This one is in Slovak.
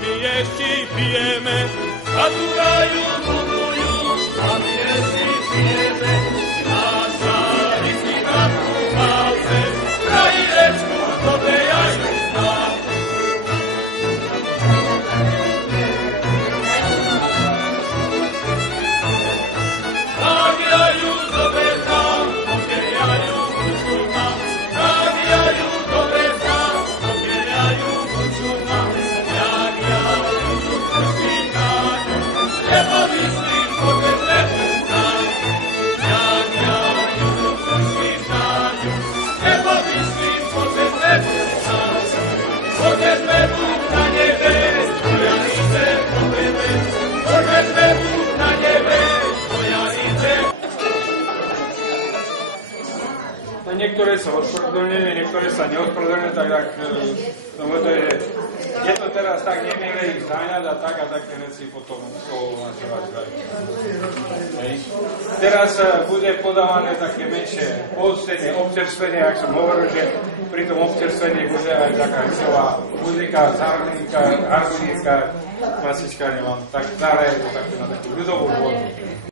my ešte pijeme, a túrajú, budujú, a my ešte pijeme. Naša listina tu malce, krajinečku dobejajú nám. Tak ja ju dobe znam, pokiaľ ja ju buču mám. Tak ja ju dobe znam, pokiaľ ja ju buču mám. Jak ja ju pustím na ňu, nepomyslím, pokiaľ nepúkam. Jak ja ju pustím na ňu, nepomyslím, pokiaľ nepúkam. Pokiaľ sme Búh na nebe, to ja idem po tebe. Pokiaľ sme Búh na nebe, to ja idem. No niektoré sa ospravedlňujú, niektoré sa neospravedlňujú, tak je to teraz tak, nemiele ich zháňať a také veci potom nazývať. Teraz bude podávané také menšie pocenie, občerstvenie, ak som hovoril, že pri tom občerstvení bude aj taká celá muzika, harmonika, klasička, nemám, tak zahraje to na takú ľudovú vodu.